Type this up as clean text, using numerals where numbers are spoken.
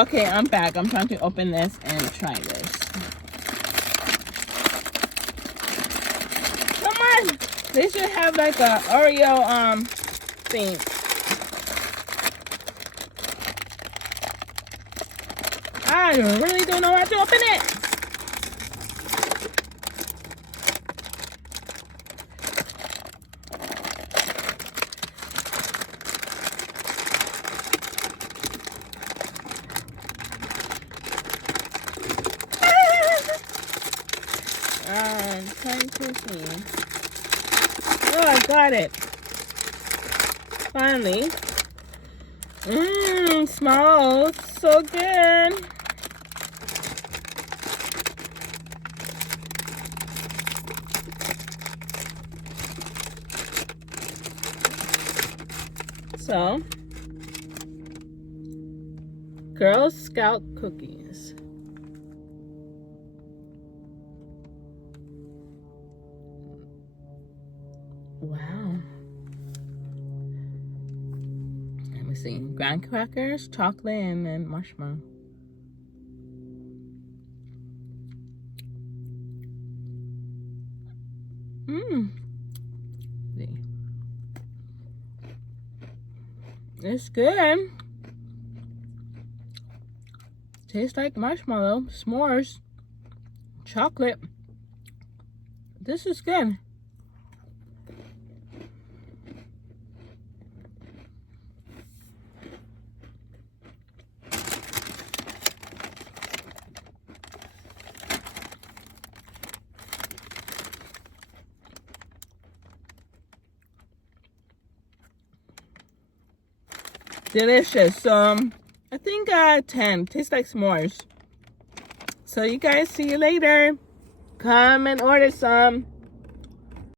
Okay, I'm back. I'm trying to open this and try this. Come on! They should have like a Oreo thing. I really don't know how to open it. Trying to see. Oh, I got it. Finally. Smells so good. So, Girl Scout cookies. Wow. Let me see. Graham crackers, chocolate, and then marshmallow. It's good. Tastes like marshmallow, s'mores, chocolate. This is good. Delicious. So I think 10. Tastes like s'mores. So you guys, see you later. Come and order some.